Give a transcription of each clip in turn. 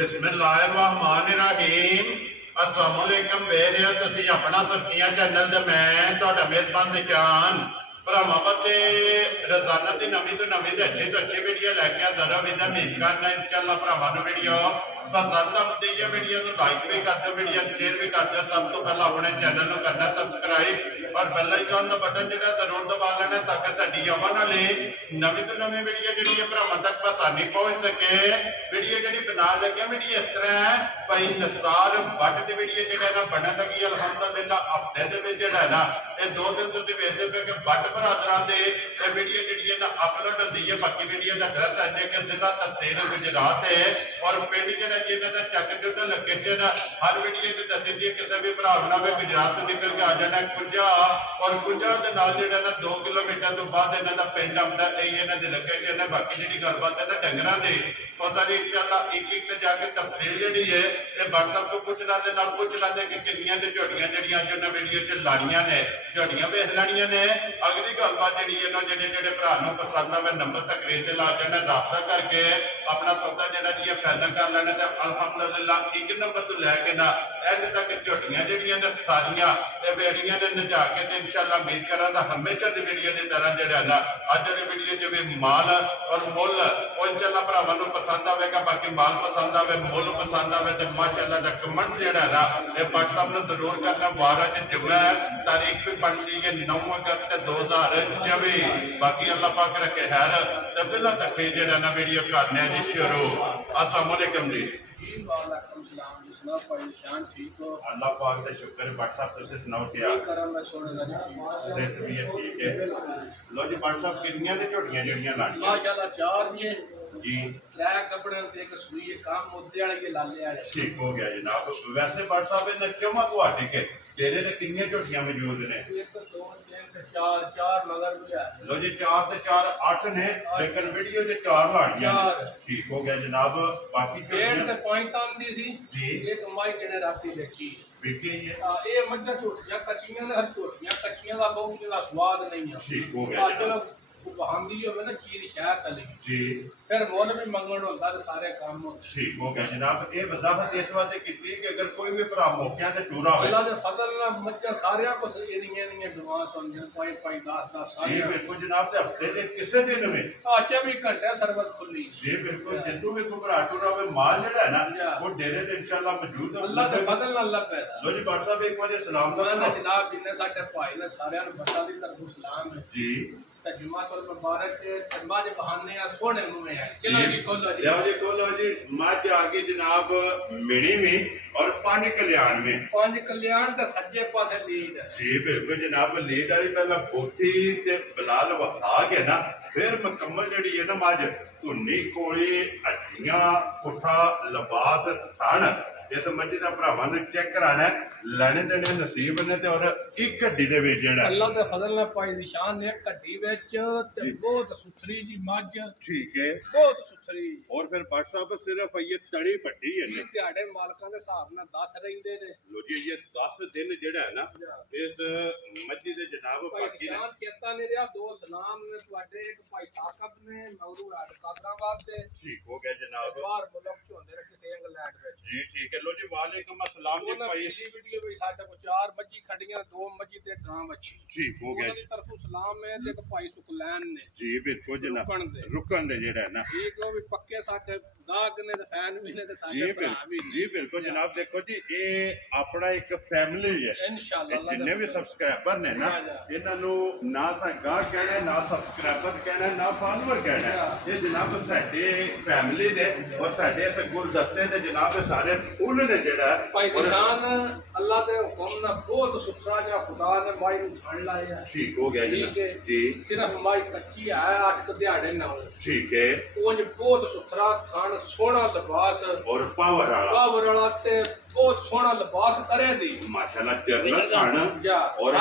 बिस्मिल्लाहिर्रहमानिर्रहीम अस्सलामुअलैकुम वेरियो तुसी अपना सफिया चैनल ते मैं तुहाडा मेहरबान निशान भरावां ते रोजाना दी नवीं तो अच्छी वीडियो लैके हाज़र हों। उम्मीद करना इंशाअल्लाह भरावां नूं वीडियो पसंद आती है। वीडियो को लाइक भी कर दो, वीडियो शेयर भी कर दो। सब तो पहले अपने चैनल को करना सब्सक्राइब और बेल आइकन का बटन जो जरूर दबा लेना ताकि साडी आने वाली नवीं तो नवीं वीडियो जी भरावां तक आसानी पहुंच सके। वीडियो जी बना लगे वीडियो इस तरह है भाई निसार भट्ट की वीडियो जो ना बनने लगी अल्हम्दुलिल्लाह हफ्ते है ना ये 2 दिन तुम वेखते पे कि भट्ट बरादर के वीडियो जी ना अपलोड होती है। बाकी वीडियो का एड्रैस है जी कि जिला तहसील गुजरात है और पिंड जो जिन्होंने चक जुट लोकेशन हर वीडियो से दसी दी किसी भी भरा ना मैं गुजरात तो निकल के आ जाना कुंजा और कुंजा के नाल जो ना 2 किलोमीटर तो बाद इन्हों का पिंड आता है। इन्हों की लोकेशन है। बाकी जी गलबात है ना डंगर की और सारी इंशाअल्लाह एक जाके तफसील जी है ये व्हाट्सएप को पूछ लाते पूछ लाते कि किनिया झोटियां जड़ियां जो वीडियो च लानिया ने झोटियां वेख लैनिया ने। अगली गलबात जी है ना जेडे भरा पसंद आवे नंबर स्क्रीन से ला देना रबता करके अपना सौदा जो जी फाइनल कर लेना। तो अल्हम्दुलिल्लाह 1 नंबर तो लैके ना एंड तक झोटियां जड़ियां ने सारियां बेड़ियां ने नजा के इंशाअल्लाह उम्मीद करा हमेशा की वीडियो की तरह जो ना अज वाली वीडियो जिवें माल और मुल वो इंशाअल्लाह भरावां नूं पसंद आवेगा। बाकी माल पसंद आवे मुल पसंद आवे तो माशाअल्लाह का कमेंट जोड़ा ना ये व्हाट्सएप में जरूर करना। 12 जुम्मा तारीख भी बनती है 9 अगस्त 2024। बाकी अल्लाह पाक रखे खैर तो पहला तक जो ना वीडियो करने जी शुरू। अस्सलाम वालेकुम जी। अल्लाह पाक का शुक्र व्हाट्सएप तुसीं सुनाओ क्या सेहत भी है ठीक है। लो जी व्हाट्सएप कितनियां ने झोटियां जड़ियां लानियां माशाअल्लाह 4 जी जी 3 कपड़े ते एक सुई काम मुद्दे वाले के लाले वाले ठीक हो गया जनाब। वैसे व्हाट्सएप ने क्यों तुहाडे के तेरे ते कितनी झोटियां मौजूद ने? 1 2 3 4 मगर भी है। लो जी 4 ते 4 8 ने लेकिन वीडियो जे 4 लाड़ियां ठीक हो गया जनाब। बाकी डेढ़ ते पॉइंट आंदी सी जी एक माई जेने राती बेची बिकी है ये मज्जा छोटियां कच्चियां ने हर छोटियां कच्चियां दा बहुत ज्यादा स्वाद नहीं है। ठीक हो गया चलो बहांदी हो ना चीज शहर चली जी फिर मोल भी मंगण होता तो सारे काम होते। ठीक हो गया जनाब। ये वजाहत इस वास्ते की कि अगर कोई भी भरा मौके से टूरा हो अल्लाह दे फजल नाल मज्जा सारियां को एनियां एडवांस होंदियां 5 10 जी बिल्कुल जनाब। ते हफ्ते के किसी दिन में 24 घंटे सर्विस खुली जी बिल्कुल जितू भी कोई भरा टूरा हो माल जड़ा है ना वो डेरे ते इंशाअल्लाह मौजूद है। अल्लाह दे फजल नाल अल्लाह पैदा लो जी व्हाट्सएप एक बार सलाम मैं दा जनाब जिन्ने साडे भाई ने सारियां नु बता दी तरफ सलाम है जी जुम्मा तो मुबारक जम्मा के बहाने सोने मुंह में है। चलो जी खोलो जी लो जी खोलो जी मझ आ गई जनाब मिनी में और 5 कल्याण में 5 कल्याण का सज्जे पासे लीड जी बिल्कुल जनाब। लीड वाली पहला बोती ते बिलाल वखा के ना फिर मुकम्मल जड़ी है ना मझ धुनी कोली हड्डियां पुठा लिबास थन इस मच्छी का भरावां ने चेक कराना लैने देने नसीब ने और एक गड्डी दे विच जेड़ा अल्लाह दे फजल नाल पाई निशान ने गड्डी विच ते बहुत सुथरी जी मझ ठीक है बहुत सुथरी और फिर व्हाट्सएप सिर्फ ये तड़ी पट्टी है ये दिहाड़े मालकां दे हिसाब नाल 10 रहिंदे ने। लो जी ये 10 दिन जेड़ा है ना इस मच्छी दे जनाब बाकी निशान कहता नहीं रहा 2 सलाम ने तुहाडे एक भाई साकब ने नौरू आड़ कादराबाद से ठीक हो गया जनाब। बाहर मुल्क च होंदे ने किसे इंग्लैंड विच जी ठीक है। लो जी वालेकुम अस्सलाम जी भाई वीडियो भी साडे को 4 मज्जी खड़ियां 2 मज्जी ते गां बच्ची ठीक हो गया उन्हां दी तरफों सलाम है ते भाई सुकलैन ने जी बिल्कुल जनाब रुकन दे जेड़ा है ना ठीक हो भी पक्के साडे गाहक ने ते फैन भी ने ते जी साडे भरा भी जी बिल्कुल जनाब। देखो जी ये अपना एक फैमिली है इंशाअल्लाह जिन्ने भी सबसक्राइबर ने ना इन्हों ना गाह कहना ना सबसक्राइबर कहना ना फॉलोअर कहना ये जनाब साडे फैमिली ने और साडे इस गुलदस्ते दे जनाब सारे फुल ने जेड़ा भाई निशान अल्लाह दे हुक्म नाल बहुत सुथरा जिहा खुदा ने माई नूं छण लाया ठीक हो गया ठीक है जी सिर्फ माई कच्ची है 8 दिहाड़े ना ठीक है उंज बहुत सुथरा थान सोहना लिबास और पावर वाला ते बहुत सोहना लिबास करे दी माशाल्लाह जरनल खाना और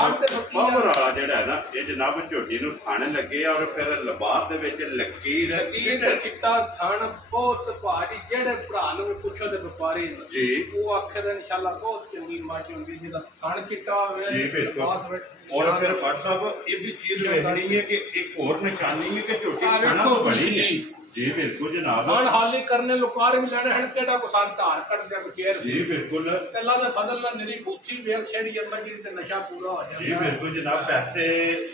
पावर वाला जेड़ा है ना ये जनाब झोटी नूं खाने लगे और फिर लिबास दे विच लकीर चिट्टा थान बहुत भारी जेड़े भरा नूं पुछो ते व्यापारी जी वो आखिर इंशाअल्लाह बहुत चंगी मझ होंदी जिहदा थान चिट्टा होवे जी बिल्कुल। और फिर व्हाट्सएप ये भी चीज देखनी है कि एक और निशानी है कि झोटी खाना तो बड़ी है जी बिल्कुल जनाब हन हाली करने लुकार भी लेने हन केड़ा को संतार कर दे बचेर जी बिल्कुल अल्लाह दे फजल नाल निरी बूथी वेख छेड़ी अल्लाह जी ते नशा पूरा हो जी जाए बिल्कुल जनाब पैसे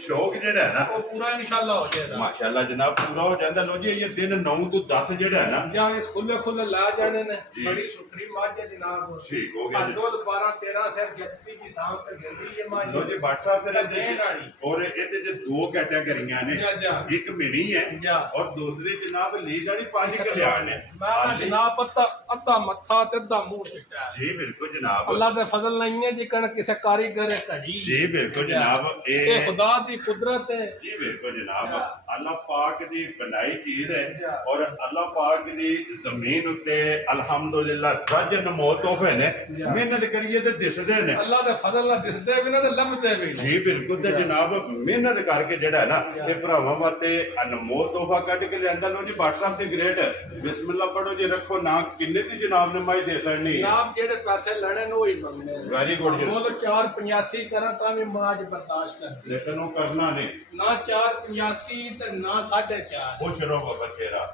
शौक जेड़ा है ना वो पूरा इंशाल्लाह हो जाएगा माशाल्लाह जनाब पूरा हो जाता लो जी ये दिन 9 to 10 जेड़ा है ना ਜਾਂ ਇਸ ਖੁੱਲੇ ਖੁੱਲੇ ਲਾ ਜਾਣੇ ਨੇ ਜੀ। ਬੜੀ ਸੁਥਰੀ ਮੱਝ ਹੈ ਜਨਾਬ ठीक हो गया जी। ਦੁੱਧ 12 13 ਸਿਰ ਜੱਤੀ ਦੀ ਸਾਹ ਤੇ ਗਿਰਦੀ ਹੈ ਮੱਝ लो जी WhatsApp फिर देन वाली। और ਇਹਦੇ ਚ ਦੋ ਕੈਟਾਗਰੀਆਂ ਨੇ ਜਾ, ਜਾ। ਇੱਕ ਮਿਣੀ ਹੈ ਜਾ। ਔਰ ਦੂਸਰੀ ਜਨਾਬ ਲੀਡ ਵਾਲੀ 5 ਕਲਿਆਣ ਹੈ ਮੈਂ ਨਾ ਜਨਾਬ ਅੱਧਾ ਮੱਥਾ ਤੇ ਅੱਧਾ ਮੂੰਹ ਚਿੱਟਾ ਹੈ। ਜੀ ਬਿल्कुल जनाब ਅੱਲਾ ਦੇ ਫਜ਼ਲ ਨਹੀਂ ਹੈ ਜਿਕਣ ਕਿਸੇ ਕਾਰੀਗਰ ਹੈ ਘੜੀ जी बिल्कुल जनाब ਇਹ ਖੁਦਾ ਦੀ ਕੁਦਰਤ ਹੈ जी बिल्कुल जनाब जा। अल्लाह पाक दी बनाई चीज है जा। और अल्लाह पाक दी जमीन उत्ते अल्हम्दुलिल्लाह रज नमो तोहफे ने जा। मेहनत करिए ते दिसदे ने ਅੱਲਾ ਦੇ ਫਜ਼ਲ ਨਾਲ ਦਿਸਦੇ ਵੀ ਨੇ ਤੇ ਲੱਭਦੇ ਵੀ ਨੇ जी बिल्कुल ते जनाब मेहनत करके जेड़ा है ना ये भरावां वास्ते अनमोल तोहफा कट के लियांदा लो जी WhatsApp ते ग्रेट बिस्मिल्लाह पढ़ो जी रखो ना किन्ने दी जनाब ने माई दे सकनी ਜਨਾਬ ਜਿਹੜੇ ਪੈਸੇ ਲੈਣੇ ਨੇ ਉਹ ਹੀ ਮੰਗਣੇ ਨੇ वेरी गुड जी ਮੁੱਲ 485 ਕਰਾਂ ਤਾਂ ਵੀ ਮਾਜ ਬਰਦਾਸ਼ਤ ਕਰਦੀ लेकिन वो करना नहीं ਨਾ 485 ਤੇ ਨਾ 4.5 खुश रहो बच्चेरा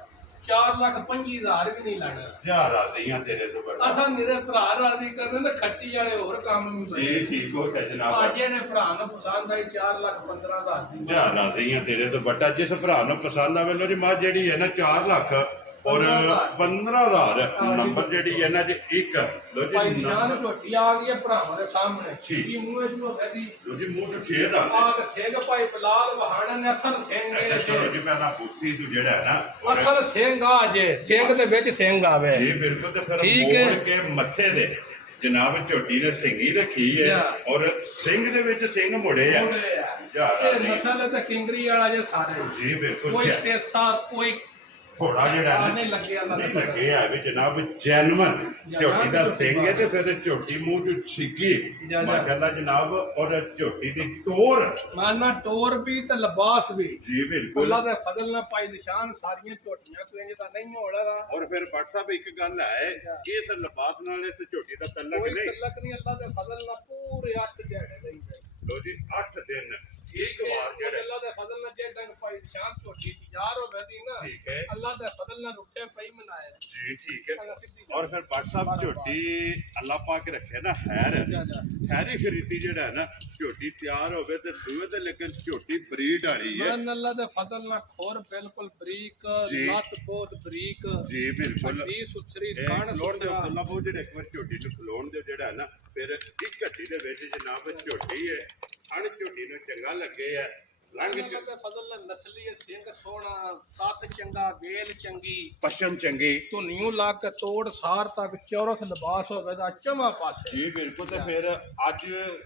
4,25,000 ਵੀ ਨਹੀਂ ਲੈਣਾ जा राजी हां तेरे तो बड़ा ਅਸਾਂ ਮੇਰੇ ਭਰਾ ਰਾਜ਼ੀ ਕਰਨੇ ਨੇ ਖੱਟੀ ਵਾਲੇ ਹੋਰ ਕੰਮ ਨੂੰ जी ठीक हो गया जनाब ਆਜੇ ਨੇ ਭਰਾ ਨੂੰ ਪਸੰਦ ਆਈ 4,15,000 ਦੀ ਧਿਆਨ ਨਾਲ ਸਹੀਆਂ ਤੇਰੇ ਤੋਂ ਵੱਡਾ ਜਿਸ ਭਰਾ ਨੂੰ ਪਸੰਦ ਆਵੇ ਲੋ ਜੀ ਮੱਝ ਜਿਹੜੀ ਹੈ ਨਾ 4 ਲੱਖ ਔਰ 15,000 ਨੰਬਰ ਜਿਹੜੀ ਹੈ ਨਾ ਜੀ ਇੱਕ ਲੋ ਭਾਈ ਜੀ ਜਾਨ ਨੰਬਰ ਝੋਟੀ ਆ ਗਈ ਹੈ ਭਰਾਵਾਂ ਦੇ ਸਾਹਮਣੇ ਠੀਕ। ਕੀ ਮੂੰਹ ਚ ਹੋ ਗਈ ਲੋ ਜੀ ਮੂੰਹ ਤੋਂ 6 ਦਾ ਆ ਤੇ ਸਿੰਘ ਭਾਈ ਬਲਾਲ ਵਹਾਣ ਨੇ ਅਸਲ ਸਿੰਘ ਨੇ ਚਲੋ ਜੀ ਪਹਿਲਾਂ ਪੁੱਛੀ ਤੂੰ ਜਿਹੜਾ ਹੈ ਨਾ ਉਹ- ਅਸਲ ਸਿੰਘ ਆ ਜੇ ਸਿੰਘ ਦੇ ਵਿੱਚ ਸਿੰਘ ਆਵੇ ਜੀ ਬਿਲਕੁਲ ਤੇ ਫਿਰ ਠੀਕ ਹੈ। ਮੋੜ ਕੇ ਮੱਥੇ ਦੇ ਜਨਾਬ ਝੋਟੀ ਨੇ ਸਿੰਘੀ ਰੱਖੀ ਹੈ ਜਾ। ਔਰ ਸਿੰਘ ਦੇ ਵਿੱਚ ਸਿੰਘ ਮੁੜੇ ਆ ਜਾ ਇਹ ਰਾਜੀ। ਨਸਲ ਤੇ ਕਿੰਗਰੀ ਵਾਲਾ ਜੇ ਸਾਰੇ ਜੀ ਬਿਲਕੁਲ ਕੋਈ ਜੀ। ਟੇਸਾ ਕੋਈ ਘੋੜਾ ਜਿਹੜਾ ਹੈ ਨਹੀਂ ਲੱਗਿਆ ਅੱਲਾ ਦਾ ਨਹੀਂ ਲੱਗਿਆ ਵੀ ਜਨਾਬ ਜੈਨੂਨ ਝੋਟੀ ਦਾ ਸਿੰਘ ਹੈ ਤੇ ਫਿਰ ਝੋਟੀ ਮੂੰਹ ਚ ਛਿੱਗੀ ਜਾ, ਜਾ। ਮਾਸ਼ਾਅੱਲਾ ਜਨਾਬ ਔਰ ਝੋਟੀ ਦੀ ਟੋਰ ਮਾਨਾ ਟੋਰ ਵੀ ਤੇ ਲਿਬਾਸ ਵੀ ਜੀ ਬਿਲਕੁਲ ਅੱਲਾ ਦੇ ਫਜ਼ਲ ਨਾਲ ਪਾਈ ਨਿਸ਼ਾਨ ਸਾਰੀਆਂ ਝੋਟੀਆਂ ਤੋਂ ਇੰਜ ਤਾਂ ਨਹੀਂ ਹੋਣਾ ਔਰ ਫਿਰ WhatsApp ਇੱਕ ਗੱਲ ਹੈ ਇਸ ਲਿਬਾਸ ਨਾਲ ਇਸ ਝੋਟੀ ਦਾ ਤਲਕ ਕੋਈ ਨਹੀਂ ਤਲਕ ਨਹੀਂ ਅੱਲਾ ਦੇ ਫਜ਼ਲ ਨਾਲ ਪੂਰੇ 8 ਦਿਹਾੜੇ ਰਹੀ ਲੋ ਜੀ 8 ਦਿਨ ਇੱਕ ਵਾਰ ਜਿਹੜਾ ਅੱਲਾ ਦੇ ਫਜ਼ਲ ਨਾਲ ਜੇ ਡੰਗ ਪਾਈ ਨਿਸ਼ਾਨ ਝੋਟੀ ਤਿਆਰ ਹੋ ਗਈ ਨਾ ਠੀਕ ਹੈ ਅੱਲਾ ਦੇ ਫਜ਼ਲ ਨਾਲ ਰੁੱਠੇ ਪਈ ਮਨਾਇਆ ਜੀ ਠੀਕ ਹੈ ਔਰ ਫਿਰ WhatsApp ਝੋਟੀ ਅੱਲਾਹ ਪਾਕ ਰੱਖੇ ਨਾ ਖੈਰ ਜਾ, ਜਾ। ਖੈਰੀ ਖਰੀਦੀ ਜਿਹੜਾ ਹੈ ਨਾ ਝੋਟੀ ਤਿਆਰ ਹੋਵੇ ਤੇ ਸੂਏ ਤੇ ਲੇਕਿਨ ਝੋਟੀ ਬਰੀਡ ਵਾਲੀ ਹੈ ਮਨ ਅੱਲਾ ਦੇ ਫਜ਼ਲ ਨਾਲ ਖੋਰ ਬਿਲਕੁਲ ਬਰੀਕ ਜੀ। ਲੱਤ ਬਹੁਤ ਬਰੀਕ ਜੀ ਬਿਲਕੁਲ ਹੱਡੀ ਸੁਥਰੀ ਇਹ ਖਾਣ ਖਲੋਣ ਦੇ ਸੁਥਰਾ ਅਬਦੁੱਲਾ ਬਹੁਤ ਜਿਹੜੇ ਇੱਕ ਵਾਰ ਝੋਟੀ ਨੂੰ ਖਲੋਣ ਦੇ ਜਿਹੜਾ ਹੈ ਨਾ ਫਿਰ ਇੱਕ ਘੱਟੀ ਦੇ ਵਿੱਚ ਜਨਾਬ ਝੋਟੀ ਹੈ ਹਣ ਝੋਟੀ ਨੂੰ ਚੰਗਾ ਲੱਗੇ ਆ ਰੰਗ ਅੱਲਾ ਦੇ ਫਜ਼ਲ ਨਾਲ ਨਸਲੀ ਹੈ, ਸਿੰਘ ਸੋਹਣਾ ਕੱਦ ਚੰਗਾ ਵੇਲ ਚੰਗੀ ਪਸ਼ਮ ਚੰਗੀ ਧੁਨੀਆਂ ਲਾ ਕੇ ਤੋੜ ਸਾਰ ਤੱਕ ਚੌਰਸ ਲਿਬਾਸ ਹੋਵੇ ਦਾ ਚਮਾ ਪਾਸੇ ਜੀ ਬਿਲਕੁਲ ਤੇ ਫਿਰ ਅੱਜ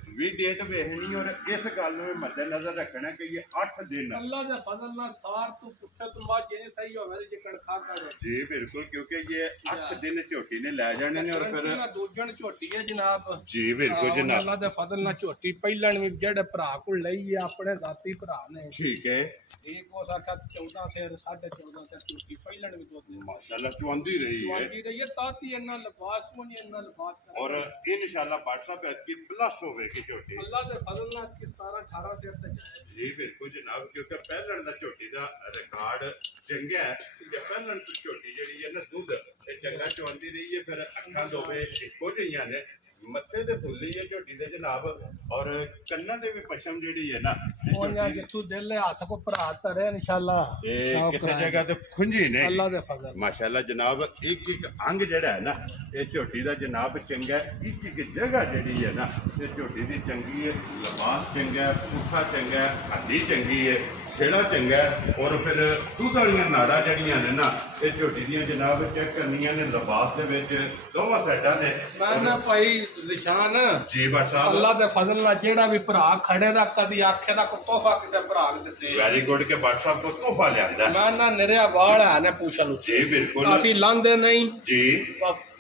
ਵੀ ਡੇਟ ਵੇਖਣੀ ਔਰ ਇਸ ਗੱਲ ਨੂੰ ਮੱਦੇ ਨਜ਼ਰ ਰੱਖਣਾ ਕਿ ਇਹ 8 ਦਿਨ ਅੱਲਾ ਦੇ ਫਜ਼ਲ ਨਾਲ ਸਾਰ ਤੋਂ ਪੁੱਠੇ ਤੋਂ ਬਾਅਦ ਜੇ ਸਹੀ ਹੋਵੇ ਤੇ ਜਿਕਣ ਖਾਦਾ ਜਾਏ ਜੀ ਬਿਲਕੁਲ ਕਿਉਂਕਿ ਇਹ 8 ਦਿਨ ਝੋਟੀ ਨੇ ਲੈ ਜਾਣੇ ਨੇ ਔਰ ਫਿਰ ਦੂਜਣ ਝੋਟੀ ਹੈ ਜਨਾਬ ਜੀ ਬਿਲਕੁਲ ਜਨਾਬ ਅੱਲਾ ਦੇ ਫਜ਼ਲ ਨਾਲ ਝੋਟੀ ਪਹਿਲਣ ਵੀ ਜਿਹੜੇ ਭਰਾ ਕੋਲ ਲਈ ਹੈ ਆਪਣੇ ਜ਼ਾਤੀ ਭਰਾ ਨੇ ਠੀਕ ਹੈ ਇੱਕ ਹੋ ਸਕਦਾ 14 ਸਿਰ 14.5 ਸਿਰ ਝੋਟੀ ਪਹਿਲਣ ਵੀ ਦੁੱਧ ਮਾਸ਼ਾਅੱਲਾ ਚੁਆਂਦੀ ਰਹੀ ਹੈ ਚੁਆਂਦੀ ਰਹੀ ਹੈ ਤਾਤੀ ਇੰਨਾ ਲਿਬਾਸ ਨੂੰ ਨਹੀਂ ਇੰਨਾ ਲਿਬਾਸ ਕਰ ਔਰ ਇਨਸ਼ਾਅੱਲਾ WhatsApp ਐਤ ਕੀ ਪਲੱਸ ਹੋਵੇਗੀ ਝੋਟੀ ਅੱਲਾ ਦੇ ਫਜ਼ਲ ਨਾਲ ਕਿ 17 18 ਸਿਰ ਤੇ ਜਾਏ ਜੀ ਬਿਲਕੁਲ ਜਨਾਬ ਕਿਉਂਕਿ ਪਹਿਲਣ ਦਾ ਝੋਟੀ ਦਾ ਰਿਕਾਰਡ ਚੰਗਾ ਹੈ ਜੇ ਪਹਿਲਣ ਤੋਂ ਝੋਟੀ ਜਿਹੜੀ ਹੈ ਨਾ ਦੁੱਧ ਇਹ ਚੰਗਾ ਚੁਆਂਦੀ ਰਹੀ ਹੈ ਫਿਰ ਅੱਖਾਂ ਦੋਵੇਂ ਇੱਕੋ ਜਿਹੀਆਂ ਨੇ ਮੱਥੇ ਤੇ ਫੁੱਲੀ ਹੈ ਝੋਟੀ ਦੇ ਜਨਾਬ ਔਰ ਕੰਨਾਂ ਦੇ ਵੀ ਪਸ਼ਮ ਜਿਹੜੀ ਹੈ ਨਾ ਇਹ ਉਹ ਜਾਂ ਝੋਟੀ ਜਿੱਥੋਂ ਦਿਲ ਹੈ ਹੱਥ ਕੋ ਭਰਾ ਤਰੇ ਇਨਸ਼ਾਅੱਲਾ ਇਹ ਕਿਸੇ ਜਗ੍ਹਾ ਤੇ ਖੁੰਝੀ ਨੇ ਅੱਲਾ ਦੇ ਫਜ਼ਲ ਮਾਸ਼ਾਅੱਲਾ ਜਨਾਬ ਇੱਕ ਇੱਕ ਅੰਗ ਜਿਹੜਾ ਹੈ ਨਾ ਇਹ ਝੋਟੀ ਦਾ ਜਨਾਬ ਚੰਗਾ ਹੈ। ਇੱਕ ਇੱਕ ਜਗ੍ਹਾ ਜਿਹੜੀ ਹੈ ਨਾ ਇਹ ਝੋਟੀ ਦੀ ਚੰਗੀ ਹੈ ਲਿਬਾਸ ਚੰਗਾ ਹੈ ਪੁੱਠਾ ਚੰਗਾ ਹੈ ਹੱਡੀ ਚੰਗੀ ਹੈ ਛੇੜਾ ਚੰਗਾ ਹੈ ਔਰ ਫਿਰ ਦੁੱਧ ਵਾਲੀਆਂ ਨਾੜਾਂ ਜਿਹੜੀਆਂ ਨੇ ਨਾ ਇਹ ਝੋਟੀ ਦੀਆਂ ਜਨਾਬ ਚੈੱਕ ਕਰਨੀਆਂ ਨੇ ਲਿਬਾਸ ਦੇ ਵਿੱਚ ਦੋਵਾਂ ਸਾਈਡਾਂ ਤੇ ਮੈਂ ਨਾ ਭਾਈ ਨਿਸ਼ਾਨ ਜੀ ਬਟ ਸਾਹਿਬ ਅੱਲਾ ਦੇ ਫਜ਼ਲ ਨਾਲ ਜਿਹੜਾ ਵੀ ਭਰਾ ਖੜੇ ਦਾ ਕਦੀ ਆਖੇ ਦਾ ਕੋ ਤੋਹਫਾ ਕਿਸੇ ਭਰਾ ਨੂੰ ਦਿੱਤੇ ਵੈਰੀ ਗੁੱਡ ਕੇ WhatsApp ਕੋ ਤੋਹਫਾ ਲਿਆਂਦਾ ਮੈਂ ਨਾ ਨਿਰਿਆ ਵਾਲ ਹੈ ਨੇ ਪੁੱਛਣ ਨੂੰ ਜੀ ਬਿਲकुल ਅਸੀਂ ਲਾਂਦੇ ਨਹੀਂ ਜੀ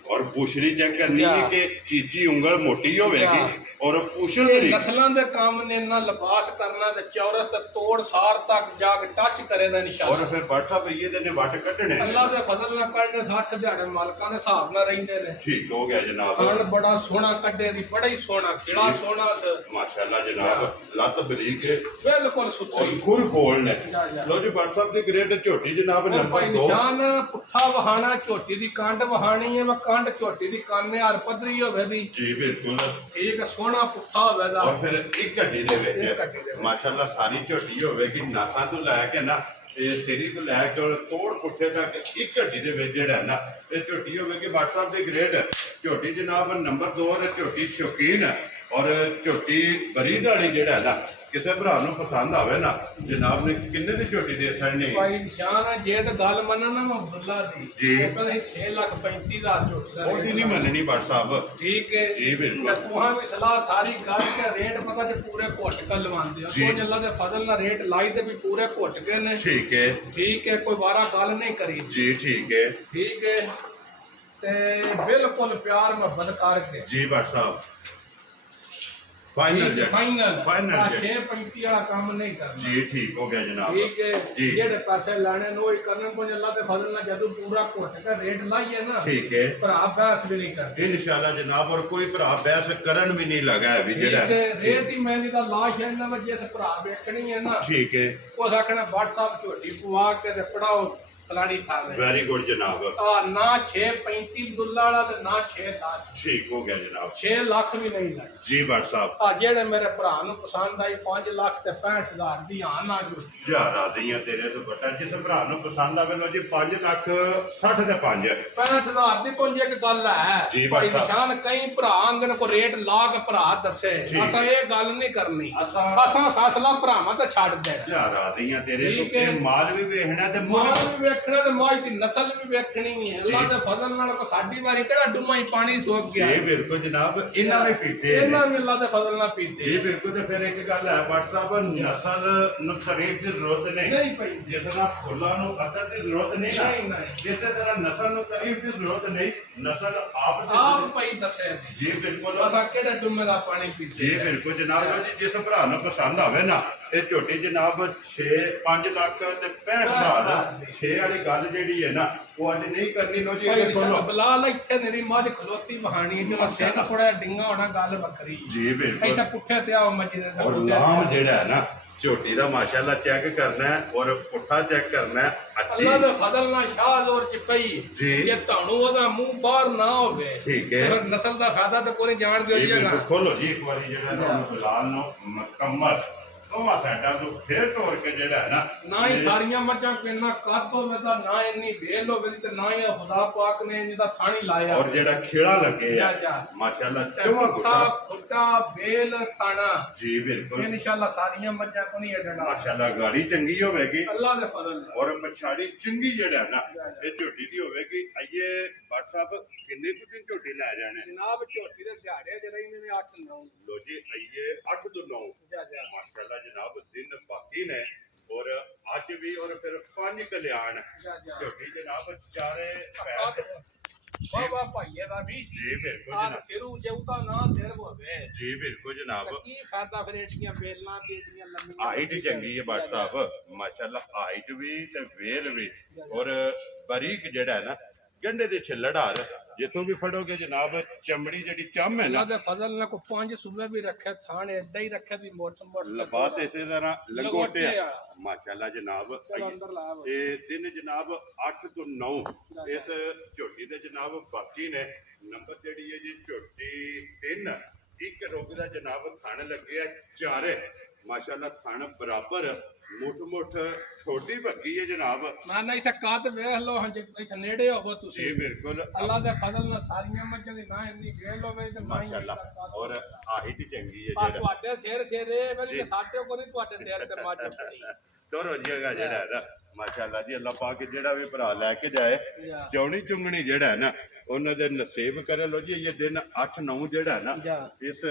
और पूछड़ी चेक करनी है कि चीची उंगल मोटी होगी ਔਰ ਪੂਛਣ ਇਹ ਵੀ ਨਸਲਾਂ ਦੇ ਕੰਮ ਨੇ ਨਾ ਲਿਬਾਸ ਕਰਨਾ ਤੇ ਚੌਰਤ ਤੇ ਤੋੜ ਸਾਰ ਤੱਕ ਜਾ ਕੇ ਟੱਚ ਕਰੇ ਦਾ ਨਿਸ਼ਾਨ ਔਰ ਫਿਰ WhatsApp ਇਹਦੇ ਨੇ ਵੱਟ ਕੱਢਣੇ ਅੱਲਾ ਦੇ ਫਜ਼ਲ ਨਾਲ ਕੱਢਨੇ 60 ਦਿਹਾੜੇ ਮਾਲਕਾਂ ਦੇ ਹਿਸਾਬ ਨਾਲ ਰਹਿੰਦੇ ਨੇ ਠੀਕ ਹੋ ਗਿਆ ਜਨਾਬ ਖਾਣ ਬੜਾ ਸੋਹਣਾ ਕੱਢੇ ਦੀ ਬੜਾ ਹੀ ਸੋਹਣਾ ਖਿਲਾ ਸੋਹਣਾ ਮਾਸ਼ਾਅੱਲਾ ਜਨਾਬ ਲੱਤ ਬਰੀਕ ਹੈ ਬਿਲਕੁਲ ਔਰ ਸੁਥਰੀ ਖੁੱਲ ਖੋਲ ਨੇ ਜਾ ਜਾ ਲੋ ਜੀ WhatsApp ਦੀ ਗ੍ਰੇਡ ਝੋਟੀ ਜਨਾਬ ਭਾਈ ਨੰਬਰ 2 ਨਿਸ਼ਾਨ ਪੁੱਠਾ ਵਹਾਣਾ ਝੋਟੀ ਦੀ ਕੰਡ ਵਹਾਣੀ ਹੈ ਮੈਂ ਕੰਡ ਝੋਟੀ ਦੀ ਕੰਨ ਹਰ ਪੱਧਰੀ ਹੋਵੇ ਦੀ ਜੀ ਬਿਲਕੁਲ ਇੱਕ ਸੋਹਣਾ ਪੁੱਠਾ ਹੋਵੇ ਦਾ ਔਰ ਫਿਰ ਇੱਕ ਘੱਟੀ ਦੇ ਇੱਕ ਘੱਟੀ ਦੇ ਵਿੱਚ ਵਿੱਚ। ਮਾਸ਼ਾਅੱਲਾ ਸਾਰੀ ਝੋਟੀ ਹੋਵੇਗੀ ਨਾਸਾਂ ਤੋਂ ਲੈ ਕੇ ਨਾ ਇਹ ਸਿਰੀ ਤੋਂ ਲੈ ਕੇ ਔਰ ਤੋੜ ਪੁੱਠੇ ਤੱਕ ਇੱਕ ਘੱਟੀ ਦੇ ਵਿੱਚ ਜਿਹੜਾ ਨਾ ਇਹ ਝੋਟੀ ਹੋਵੇਗੀ WhatsApp ਦੀ ਗ੍ਰੇਡ ਝੋਟੀ ਜਨਾਬ ਨੰਬਰ 2 ਔਰ ਝੋਟੀ ਸ਼ੌਕੀਨ ਹੈ ਔਰ ਝੋਟੀ ਬਰੀਡ ਵਾਲੀ ਜਿਹੜਾ ਨਾ ਕਿਸੇ ਭਰਾ ਨੂੰ ਪਸੰਦ ਆਵੇ ਨਾ ਜਨਾਬ ਨੇ ਕਿੰਨੇ ਦੀ ਝੋਟੀ ਦੇ ਸਕਣੀ ਭਾਈ ਨਿਸ਼ਾਨ ਜੇ ਤਾਂ ਗੱਲ ਮੰਨਣਾ ਨਾ ਮੈਂ ਅਬਦੁੱਲਾ ਦੀ ਜੀ। ਉਹ ਕਹਿੰਦੇ 6,35,000 ਝੋਟੀ ਦਾ ਉਹਦੀ ਨਹੀਂ ਮੰਨਣੀ WhatsApp ਠੀਕ ਹੈ ਜੀ, ਬਿਲਕੁਲ। ਤੇ ਤੁਹਾਂ ਵੀ ਸਲਾਹ ਸਾਰੀ ਗੱਲ ਤੇ ਰੇਟ ਪਤਾ ਜੇ ਪੂਰੇ ਘੁੱਟ ਕੇ ਲਵਾਉਂਦੇ ਹੋ ਜੀ। ਕੋਈ ਅੱਲਾ ਦੇ ਫਜ਼ਲ ਨਾਲ ਰੇਟ ਲਾਈ ਤੇ ਵੀ ਪੂਰੇ ਘੁੱਟ ਕੇ ਨੇ ਠੀਕ ਹੈ ਠੀਕ ਹੈ ਕੋਈ ਵਾਰਾ ਗੱਲ ਨਹੀਂ ਕਰੀ ਜੀ ਠੀਕ ਹੈ ਠੀਕ ਹੈ ਤੇ ਬਿਲਕੁਲ ਪਿਆਰ ਮੁਹੱਬਤ ਕਰਕੇ ਜੀ WhatsApp ਫਾਈਨਲ ਜੀ ਫਾਈਨਲ Final ਜੀ। 6:35 ਵਾਲਾ ਕੰਮ ਨਹੀਂ ਕਰਨਾ ਜੀ ਠੀਕ ਹੋ ਗਿਆ ਜਨਾਬ ਠੀਕ ਹੈ ਜੀ। ਜਿਹੜੇ ਪੈਸੇ ਲੈਣੇ ਨੇ ਉਹ ਹੀ ਕਰਨੇ ਕੋਈ ਅੱਲਾ ਦੇ ਫਜ਼ਲ ਨਾਲ ਜਦੋਂ ਪੂਰਾ ਘੁੱਟ ਕੇ ਰੇਟ ਲਾਈਏ ਨਾ ਠੀਕ ਹੈ ਭਰਾ ਬਹਿਸ ਵੀ ਨਹੀਂ ਕਰਦੇ ਇਨਸ਼ਾਅੱਲਾ ਜਨਾਬ ਔਰ ਕੋਈ ਭਰਾ ਬਹਿਸ ਕਰਨ ਵੀ ਨਹੀਂ ਲਗਾ ਹੈ ਵੀ ਜਿਹੜਾ ਠੀਕ ਹੈ ਰੇਟ ਹੀ ਮੈਂ ਜਿਹਦਾ ਲਾਸ਼ ਇਹਨਾਂ ਵਿੱਚ ਜਿਸ ਭਰਾ ਵੇਖਣੀ ਹੈ ਨਾ ਠੀਕ ਹੈ ਉਹ ਆਖਣਾ WhatsApp ਝੋਟੀ ਪਵਾ ਕੇ ਤੇ ਪੜਾਓ ਫਲਾਣੀ ਥਾਂ ਤੇ ਵੈਰੀ ਗੁੱਡ ਜਨਾਬ ਆ ਨਾ 6:35 ਦੁੱਲਾ ਵਾਲਾ ਤੇ ਨਾ 6:10 ਠੀਕ ਹੋ ਗਿਆ ਜਨਾਬ 6 ਲੱਖ ਵੀ ਨਹੀਂ ਲੱਗ ਜੀ WhatsApp ਆ ਜਿਹੜੇ ਮੇਰੇ ਭਰਾ ਨੂੰ ਪਸੰਦ ਆਈ 5 ਲੱਖ ਤੇ 65,000 ਦੀ ਹਾਂ ਨਾ ਝੋਟੀ ਜਾ ਰਾਜ਼ੀਆਂ ਤੇਰੇ ਤੋਂ ਬਟਾ ਜਿਸ ਭਰਾ ਨੂੰ ਪਸੰਦ ਆਵੇ ਲੋ ਜੀ 5 ਲੱਖ 60 ਤੇ 5 65,000 ਦੀ ਪੁੰਜ ਇੱਕ ਗੱਲ ਹੈ ਜੀ, ਭਾਈ ਬਾਦਸ਼ਾਹ। ਨਿਸ਼ਾਨ ਕਈ ਭਰਾ ਆਂਗਨ ਕੋ ਰੇਟ ਲਾ ਕੇ ਭਰਾ ਦੱਸੇ ਠੀਕ। ਅਸਾਂ ਇਹ ਗੱਲ ਨਹੀਂ ਕਰਨੀ ਅਸਾਂ- ਅਸਾਂ ਫੈਸਲਾ ਭਰਾਵਾਂ ਤੇ ਛੱਡ ਦੇਣਾ ਜਾ ਰਾਜ਼ੀਆਂ ਤੇਰੇ ਤੋਂ ਠੀਕ ਹੈ। ਇਹ ਮਾਲ ਵੀ ਵੇਖਣਾ ਤੇ ਮਾਲ ਮੁੱਲ ਵੀ ਵੇਖਣਾ ਤੇ ਮਾਲ ਦੀ ਨਸਲ ਵੀ ਵੇਖਣੀ ਹੈ ਅੱਲਾ ਦੇ ਫਜ਼ਲ ਨਾਲ ਕੋ ਸਾਡੀ ਵਾਰੀ ਕਿਹੜਾ ਡੁਮਾ ਹੀ ਪਾਣੀ ਸੋਕ ਗਿਆ ਇਹ ਬਿਲਕੁਲ ਜਨਾਬ ਇਹਨਾਂ ਨੇ ਪੀਤੇ ਨੇ। ਇਹਨਾਂ ਵੀ ਅੱਲਾ ਦੇ ਫਜ਼ਲ ਨਾਲ ਪੀਤੇ ਇਹ ਬਿਲਕੁਲ ਤੇ ਫਿਰ ਇੱਕ ਗੱਲ ਹੈ WhatsApp ਨਸਲ ਨੂੰ ਤਾਰੀਫ ਦੀ ਜ਼ਰੂਰਤ ਨਹੀਂ ਨਹੀਂ ਪਈ ਜਿਸ ਤਰ੍ਹਾਂ ਫੁੱਲਾਂ ਨੂੰ ਅਸਰ ਦੀ ਜ਼ਰੂਰਤ ਨਹੀਂ ਨਾ ਨਹੀਂ ਨਹੀਂ ਇਸੇ ਤਰ੍ਹਾਂ ਨਸਲ ਨੂੰ ਤਾਰੀਫ ਦੀ ਜ਼ਰੂਰਤ ਨਹੀਂ ਨਸਲ ਆਪ ਦੀ ਆਪ ਪਈ ਦੱਸੇ ਦੀ ਜੀ ਬਿਲਕੁਲ ਅਸਾਂ ਕਿਹੜੇ ਡੁਮੇ ਦਾ ਪਾਣੀ ਪੀਤੇ ਜੀ ਬਿਲਕੁਲ ਜਨਾਬ ਜੀ ਜਿਸ ਭਰਾ ਨੂੰ ਪਸੰਦ ਆਵੇ ਨਾ ਇਹ ਝੋਟੀ ਜਨਾਬ 5 ਲੱਖ ਤੇ 65,000 6 ਵਾਲੀ ਗੱਲ ਜਿਹੜੀ ਹੈ ਨਾ ਉਹ ਅੱਜ ਨਹੀਂ ਕਰਨੀ ਲੋ ਜੀ ਇਹ ਖੋਲੋ ਬਲਾਲ ਇੱਥੇ ਮੇਰੀ ਮੱਝ ਖਲੋਤੀ ਵਹਾਣੀ ਜਿਹੜਾ ਸਿੰਘ ਥੋੜਾ ਡਿੰਗਾ ਹੋਣਾ ਗੱਲ ਵੱਖਰੀ ਜੀ ਬਿਲਕੁਲ ਇੱਥੇ ਪੁੱਠੇ ਤੇ ਆਓ ਮੱਝ ਦੇ ਔਰ ਨਾਮ ਜਿਹੜਾ ਹੈ ਨਾ ਝੋਟੀ ਦਾ ਮਾਸ਼ਾਅੱਲਾ ਚੈੱਕ ਕਰਨਾ ਹੈ ਔਰ ਪੁੱਠਾ ਚੈੱਕ ਕਰਨਾ ਹੈ ਅੱਲਾ ਦੇ ਫਜ਼ਲ ਨਾਲ ਸ਼ਾਹ ਜ਼ੋਰ ਚ ਪਈ ਜੀ। ਜੇ ਤੁਹਾਨੂੰ ਉਹਦਾ ਮੂੰਹ ਬਾਹਰ ਨਾ ਹੋਵੇ ਠੀਕ ਹੈ। ਫਿਰ ਨਸਲ ਦਾ ਫਾਇਦਾ ਤਾਂ ਕੋਈ ਜਾਣ ਦਿਓ ਜੀ ਜੀਗਾ ਬਿਲਕੁਲ ਖੋਲੋ ਜੀ ਇੱਕ ਵਾਰੀ ਜਿਹੜਾ ਨਾ ਫਿਲਹਾਲ ਨੂੰ ਮੁਕੰਮਲ ਦੋਵਾਂ ਸਾਈਡਾਂ ਤੋਂ ਫੇਰ ਤੋੜ ਕੇ ਜਿਹੜਾ ਹੈ ਨਾ ਹੀ ਇਹ- ਸਾਰੀਆਂ ਮੱਝਾਂ ਕੋ ਇੰਨਾ ਕੱਦ ਹੋਵੇ ਤਾਂ ਨਾ ਇੰਨੀ ਵੇਲ ਹੋਵੇ ਤੇ ਨਾ ਹੀ ਖੁਦਾ ਪਾਕ ਨੇ ਇਹਦਾ ਥਾਣੀ ਲਾਇਆ ਔਰ ਜਿਹੜਾ ਖੇੜਾ ਲੱਗੇ ਆ ਜਾ, ਜਾ। ਮਾਸ਼ਾਅੱਲਾ ਤੇ ਚੋਵਾ ਪੁੱਠਾ ਗੁੱਟਾ ਫੁੱਟਾ ਵੇਲ ਤਾਣਾ ਜੀ ਬਿਲਕੁਲ ਇਨਸ਼ਾਅੱਲਾ ਸਾਰੀਆਂ ਮੱਝਾਂ ਕੋ ਨਹੀਂ ਅਡਣਾ ਮਾਸ਼ਾਅੱਲਾ ਗਾੜੀ ਚੰਗੀ ਹੋਵੇਗੀ ਅੱਲਾ ਦੇ ਫਜ਼ਲ ਨਾਲ ਔਰ ਪਛਾੜੀ ਚੰਗੀ ਜਿਹੜਾ ਹੈ ਨਾ ਇਹ ਝੋਟੀ ਦੀ ਹੋਵੇਗੀ ਆਈਏ WhatsApp ਕਿੰਨੇ ਕੁ ਦਿਨ ਝੋਟੀ ਲੈ ਜਾਣੇ ਜਨਾਬ ਝੋਟੀ ਦੇ ਦਿਹਾੜੇ ਜਿਹੜੇ ਇਹਨਾਂ ਦੇ 8-9 ਲੋ ਜੀ ਆਈਏ 8 ਤੋਂ 9 ਜਾ ਜਾ ਮਾਸ਼ਾਅੱਲਾ ਜਨਾਬ ਦਿਨ ਬਾਕੀ ਨੇ ਔਰ ਅੱਜ ਵੀ ਔਰ ਫਿਰ 5 ਕਲਿਆਣ ਜਾ ਜਾ ਝੋਟੀ ਜਨਾਬ ਚਾਰੇ ਪੈਰ ਵਾਹ ਵਾਹ ਭਾਈਏ ਦਾ ਵੀ ਜੀ ਬਿਲਕੁਲ ਆਹ ਜਨਾਬ ਸਿਰੂ ਜਉਤਾ ਨਾ ਸਿਰ ਹੋਵੇ ਜੀ ਬਿਲਕੁਲ ਜਨਾਬ ਤਾਂ ਕੀ ਫਾਇਦਾ ਫਿਰ ਇਹਦੀਆਂ ਬੇਲਾਂ ਤੇ ਇਹਦੀਆਂ ਲੰਮੀਆਂ ਹਾਈਟ ਚੰਗੀ ਹੈ ਬਾਟ ਸਾਹਿਬ ਮਾਸ਼ਾਅੱਲਾ ਹਾਈਟ ਵੀ ਤੇ ਵੇਲ ਵੀ ਔਰ ਬਰੀਕ ਜਿਹੜਾ ਹੈ ਨਾ ਗੰਢੇ ਦੇ ਛਿੱਲੜ ਹਾਰ ਜਿੱਥੋਂ ਵੀ ਫੜੋਗੇ ਜਨਾਬ ਚਮੜੀ ਜਿਹੜੀ ਚੰਮ ਹੈ ਅੱਲਾ ਨਾ ਦੇ ਫਜ਼ਲ ਨਾਲ ਕੋ 5 ਸੂਬੇ ਵੀ ਰੱਖੇ ਥਾਣ ਏਦਾਂ ਹੀ ਰੱਖੇ ਵੀ ਮੋਟ ਮੋਟ ਲਬਾਸ ਇਸੇ ਤਰ੍ਹਾਂ ਲੰਗੋਟੇ ਲੰਗੋਟੇ ਆ ਆ। ਮਾਸ਼ਾਅੱਲਾ ਜਨਾਬ ਚਲੋ ਅੰਦਰ ਲਾ ਆਵੋ। ਇਹ ਦਿਨ ਜਨਾਬ 8 ਤੋਂ 9 ਇਸ ਝੋਟੀ ਦੇ ਜਨਾਬ ਬਾਕੀ ਨੇ ਨੰਬਰ ਜਿਹੜੀ ਹੈ ਜੀ ਝੋਟੀ 3 ਇੱਕ ਰੋਗ ਦਾ ਜਨਾਬ ਥਣ ਲੱਗੇ ਆ ਚਾਰੇ ਮਾਸ਼ਾਅੱਲਾ ਥਣ ਬਰਾਬਰ ਮੁੱਠ ਛੋਟੀ ਭੱਗੀ ਹੈ ਜਨਾਬ ਮੈਂ ਨਾ ਇੱਥੇ ਕਾਤ ਵੇਖ ਲਓ ਹਾਂ ਜੇ ਇੱਥੇ ਨੇੜੇ ਹੋਵੋ ਜੀ ਤੁਸੀਂ ਬਿਲਕੁਲ ਅੱਲਾ ਦੇ ਫਜ਼ਲ ਨਾਲ ਸਾਰੀਆਂ ਮੱਝਾਂ ਦੀ ਨਾ ਇੰਨੀ ਵੇਲ ਹੋਵੇ ਤੇ ਨਾ ਹੀ ਮਾਸ਼ਾਅੱਲਾ ਔਰ ਹਾਈਟ ਚੰਗੀ ਹੈ ਆ ਜਿਹੜਾ ਤੁਹਾਡੇ ਸਿਰ ਇਹ ਜੀ। ਵੇਲੇ ਸਾਡੇ ਕੋਲ ਨਹੀਂ ਤੁਹਾਡੇ ਸਿਰ ਤੇ ਮੱਝ ਪੜੀ ਤੋਰੋ ਜੀਗਾ ਜਿਹੜਾ ਹੈ ਨਾ ਮਾਸ਼ਾਅੱਲਾ ਜੀ ਅੱਲਾਹ ਪਾਕ ਜਿਹੜਾ ਵੀ ਭਰਾ ਲੈ ਕੇ ਜਾਏ ਜਾ। ਚੌਣੀ ਚੁੰਗਣੀ ਜਿਹੜਾ ਹੈ ਨਾ ਉਹਨਾਂ ਦੇ ਨਸੀਬ ਕਰੇ ਲੋ ਜੀ ਇਹ ਦਿਨ 8-9 ਜਿਹੜਾ ਹੈ ਨਾ ਜਾ। ਇਸ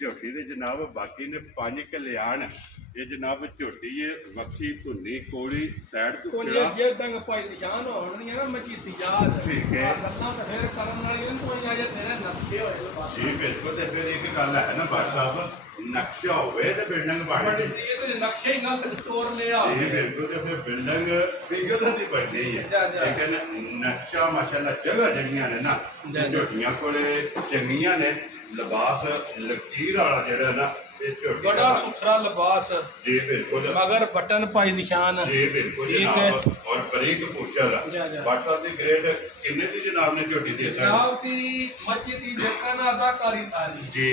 ਝੋਟੀ ਦੇ ਜਨਾਬ ਬਾਕੀ ਨੇ 5 ਕਲਿਆਣ ਇਹ ਜਨਾਬ ਝੋਟੀ ਹੈ ਵੱਖੀ ਧੁੰਨੀ ਕੋਲੀ ਸਾਈਡ ਤੋਂ ਕੋਈ ਖਿੜਾ ਜੇ ਤੰਗ ਭਾਈ ਨਿਸ਼ਾਨ ਹੋਣਗੀਆਂ ਨਾ ਮੱਕੀ ਤਿਆਰ ਠੀਕ ਹੈ। ਗੱਲਾਂ ਤਾਂ ਫਿਰ ਕਰਨ ਵਾਲੀਆਂ ਕੋਈ ਆ ਜੇ ਤੇਰੇ ਨਕਸ਼ੇ ਹੋਏ ਲਬਾਸ ਜੀ ਬਿਲਕੁਲ ਤੇ ਫਿਰ ਇੱਕ ਗੱਲ ਹੈ ਨਾ ਬਾਦ ਸਾਹਿਬ ਨਕਸ਼ਾ ਹੋਵੇ ਤੇ ਬਿਲਡਿੰਗ ਬਣ ਬੜੇ ਜੇ ਜੀ ਇਹਦੇ ਨਕਸ਼ੇ ਹੀ ਗਲਤ ਤੋੜ ਲਿਆ ਜੀ ਬਿਲਕੁਲ ਤੇ ਫਿਰ ਬਿਲਡਿੰਗ ਫਿਗਰ ਦੀ ਬਣਨੀ ਹੈ ਜਾ, ਜਾ। ਲੇਕਿਨ ਨਕਸ਼ਾ ਮਾਸ਼ਾਅੱਲਾ ਜਗ੍ਹਾ ਜਿਹੜੀਆਂ ਨੇ ਨਾ ਜਾ, ਜਾ। ਝੋਟੀਆਂ ਕੋਲੇ ਚੰਗੀਆਂ ਨੇ ਲਿਬਾਸ ਲਕੀਰ ਵਾਲਾ ਜਿਹੜਾ ਨਾ ਇਹ ਝੋਟੀ ਬੜਾ ਦਾ ਸੁਥਰਾ ਲਿਬਾਸ ਜੀ ਬਿਲकुल ਮਗਰ ਬਟਨ ਭਾਈ ਨਿਸ਼ਾਨ जी बिल्कुल ठीक है। जनाब और बरीक पूछल जा, जा। व्हाट्सएप की ग्रेड किन्ने दी जनाब ने झोटी दी सर ਜਨਾਬ ਦੀ ਮਸਜਿਦ ਦੀ ਜੱਕਨ ਅਦਾਕਾਰੀ ਸਾਰੀ जी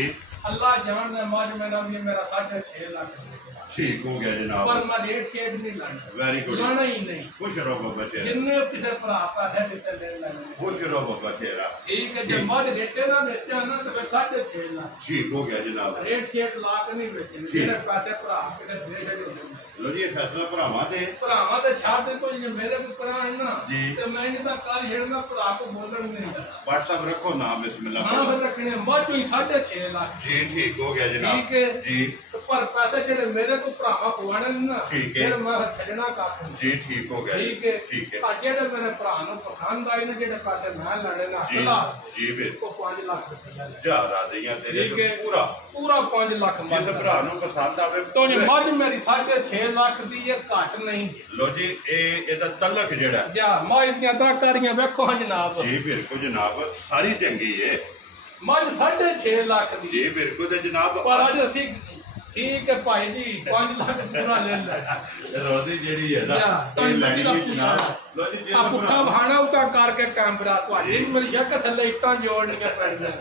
ਅੱਲਾਹ ਜਾਣਦਾ ਮੱਝ ਮੇਰਾ ਵੀ ਮੇਰਾ 6.5 ਲੱਖ ਦੇ ठीक हो गया जनाब ਪਰ ਮੈਂ ਰੇਟ ਖੇਡ ਨਹੀਂ ਲਾਣਾ वेरी गुड ਲਾਣਾ ਹੀ ਨਹੀਂ खुश रहो बाबा तेरा ਜਿੰਨੇ ਕਿਸੇ ਭਰਾ ਪਾਸੇ ਦਿੱਤੇ ਲੈ ਲੈਣੇ खुश रहो बाबा तेरा ਠੀਕ ਹੈ ਜੇ ਮੱਝ ਰੇਟੇ ਨਾ ਵੇਚਿਆ ਨਾ ਤਾਂ ਫਿਰ 6.5 ਲੱਖ ठीक हो गया जनाब ਰੇਟ ਖੇਡ ਲਾ ਕੇ ਨਹੀਂ ਵੇਚਣੇ ਠੀਕ। ਜਿਹੜੇ ਪਾਸੇ ਭਰਾ ਕਿਸੇ ਦੇ ਜਿਹੜੇ लो जी ये फैसला भरावां दे ਭਰਾਵਾਂ ਤੇ ਛੱਡ ਦੇ ਕੋਈ ਜੇ ਮੇਰੇ ਕੋਲ ਭਰਾ ਹੈ ਨਾ ਜੀ। ਤੇ ਮੈਂ ਨਹੀਂ ਤਾਂ ਕੱਲ ਛੇੜਨਾ ਭਰਾ ਕੋ ਬੋਲਣ ਨਹੀਂ ਦੇਣਾ व्हाट्सएप रखो नाम बिस्मिल्लाह ਹਾਂ ਫਿਰ ਰੱਖਣੇ ਮੱਝ ਹੀ 6.5 ਲੱਖ जी ठीक हो गया जनाब ठीक है। जी ਤੇ ਪਰ ਪੈਸੇ ਜਿਹੜੇ ਮੇਰੇ ਕੋਲ ਭਰਾਵਾਂ ਪਵਾਣੇ ਨੇ ਨਾ ਠੀਕ ਹੈ। ਫਿਰ ਮੈਂ ਛੱਡਣਾ ਕੱਖ ਨਹੀਂ जी ठीक हो गया ਠੀਕ ਹੈ ठीक है ਆ ਜਿਹੜੇ ਮੇਰੇ ਭਰਾ ਨੂੰ ਪਸੰਦ ਆਏ ਨੇ ਜਿਹੜੇ ਪੈਸੇ ਮੈਂ ਲੜੇ ਨਾ जी ਖਲਾ जी बिल्कुल ਕੋ 5 ਲੱਖ ਰੁਪਇਆ ਲੈ जा राजियां तेरे ठीक है। तो पूरा ਪੂਰਾ 5 ਲੱਖ जिस ਮੱਝ भरा ਨੂੰ पसंद आवे ਤੋਂ ਜੇ ਮੱਝ ਮੇਰੀ 6.5 ਲੱਖ ਦੀ ਇਹ ਘੱਟ ਨਹੀਂ ਲੋ ਜੀ ਇਹਦਾ ਤਲਕ ਜਿਹੜਾ ਜਾਂ ਮੱਝ ਦੀਆਂ ਦਾਕਾਰੀਆਂ ਵੇਖੋ ਹਾਂ ਜਨਾਬ ਜੀ ਬਿਲਕੁਲ ਜਨਾਬ ਸਾਰੀ ਚੰਗੀ ਹੈ ਮੱਝ 6.5 ਲੱਖ ਦੀ ਜੀ ਬਿਲਕੁਲ ਤੇ ਜਨਾਬ ਪਰ ਅੱਜ ਅਸੀਂ ਠੀਕ ਹੈ ਭਾਈ ਜੀ 5 ਲੱਖ ਪੂਰਾ ਲੈ ਲੈ ਰੋਦੀ ਜਿਹੜੀ ਹੈ ਨਾ ਜਾ, ਇਹ ਤੁਹਾਨੂੰ ਲੈਣੀ ਦਾ ਹੈ ਪੂਰਾ। ਜਨਾਬ ਲੋ ਜੀ ਜੇ ਆ ਪੁੱਠਾ ਬਹਾਨਾ ਉਤਾ ਕਰਕੇ ਕੈਮਰਾ ਤੁਹਾਡੀ ਮੇਰੀ ਸ਼ੱਕ ਥੱਲੇ ਇੱਟਾਂ ਜੋੜਨੀਆਂ ਪੈਣੀਆਂ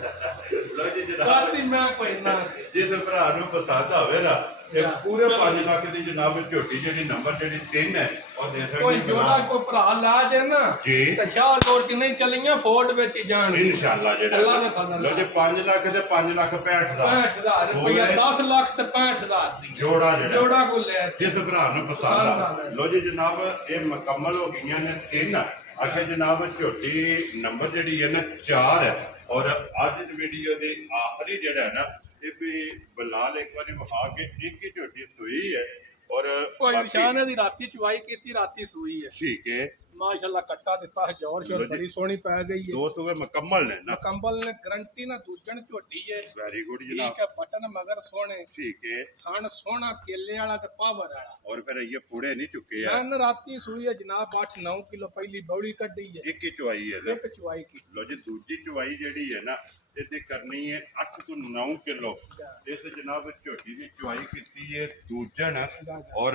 ਲੋ ਜੀ ਜਨਾਬ ਕਰਦੀ ਮੈਂ ਕੋਈ ਨਾ ਜਿਸ ਭਰਾ ਨੂੰ ਪਸੰਦ ਆਵੇ ਨਾ ਇਹ ਜਾ। ਪੂਰੇ 5 ਲੱਖ ਦੀ ਜਨਾਬ ਝੋਟੀ ਜਿਹੜੀ ਨੰਬਰ ਜਿਹੜੀ 3 ਹੈ ਉਹ ਦੇ ਕੋਈ ਸਕਦੀ ਜੋੜਾ ਕੋ ਭਰਾ ਲਾ ਜੇ ਨਾ ਜੀ ਤੇ ਸ਼ਾਹ ਲੋਰ ਚ ਨਹੀਂ ਚੱਲੀਆਂ ਫੋਰਡ ਵਿੱਚ ਹੀ ਜਾਣ ਇਨਸ਼ਾਅੱਲਾ ਜਿਹੜਾ ਅੱਲਾਹ ਦਾ ਫਜ਼ਲ ਲੋ ਜੀ 5 ਲੱਖ ਤੇ 5 ਲੱਖ 65 65000 ਰੁਪਇਆ 10 ਲੱਖ ਤੇ 65000 ਦੀ ਜੋੜਾ ਜਿਹੜਾ ਜੋੜਾ ਕੋ ਲੈ ਜਿਸ ਭਰਾ ਨੂੰ ਪਸੰਦ ਆ ਲੋ ਜੀ ਜਨਾਬ ਇਹ ਮੁਕੰਮਲ ਹੋ ਗਈਆਂ ਨੇ 3 ਅੱਗੇ ਜਨਾਬ ਝੋਟੀ ਨੰਬਰ ਜਿਹੜੀ ਹੈ ਨਾ 4 ਹੈ ਔਰ ਅੱਜ ਦੀ ਵੀਡੀਓ ਦੇ ਆਖਰੀ ਜਿਹੜਾ ਹੈ ਨਾ ਇਹ ਵੀ ਬਲਾਲ ਇੱਕ ਵਾਰੀ ਵਿਖਾ ਕੇ ਇੱਕ ਹੀ ਝੋਟੀ ਸੂਈ ਹੈ ਔਰ ਕੋਈ ਬਾਕੀ- ਨਿਸ਼ਾਨ ਦੀ ਰਾਤੀ ਚੁਵਾਈ ਕੀਤੀ ਰਾਤੀ ਸੂਈ ਹੈ ਠੀਕ ਹੈ ਮਾਸ਼ਾਅੱਲਾ ਕੱਟਾ ਦਿੱਤਾ ਹੈ ਜੋਰ ਸ਼ੋਰ ਬੜੀ ਸੋਹਣੀ ਪੈ ਗਈ ਹੈ ਦੋ ਸੂਏ ਮੁਕੰਮਲ ਨੇ ਨਾ ਕੰਬਲ ਨੇ ਗਰੰਟੀ ਨਾ ਦੂਜਣ ਝੋਟੀ ਹੈ ਵੈਰੀ ਗੁੱਡ ਠੀਕ ਜਨਾਬ ਹੈ ਬਟਨ ਮਗਰ ਸੋਹਣੇ ਠੀਕ ਹੈ ਥਣ ਸੋਹਣਾ ਕੇਲੇ ਵਾਲਾ ਤੇ ਪਾਵਰ ਵਾਲਾ ਔਰ ਫਿਰ ਇਹ ਪੂੜੇ ਨਹੀਂ ਚੁੱਕੇ ਆ ਮੈਂ ਰਾਤੀ ਸੂਈ ਹੈ ਜਨਾਬ 8-9 ਕਿਲੋ ਪਹਿਲੀ ਬੌੜੀ ਕੱਢੀ ਹੈ ਇੱਕ ਹੀ ਚੁਆਈ ਹੈ ਨਾ ਇੱਕ ਚੁਵਾਈ ਕੀ ਲੋ ਜੀ ਦੂਜੀ ਚੁਆਈ ਜਿਹੜੀ ਹੈ ਨਾ ਇਹਦੀ ਕਰਨੀ ਹੈ 8 ਤੋਂ 9 ਕਿਲੋ ਇਸ ਜਨਾਬ ਝੋਟੀ ਦੀ ਚੁਆਈ ਕੀਤੀ ਹੈ ਦੂਜਣ ਔਰ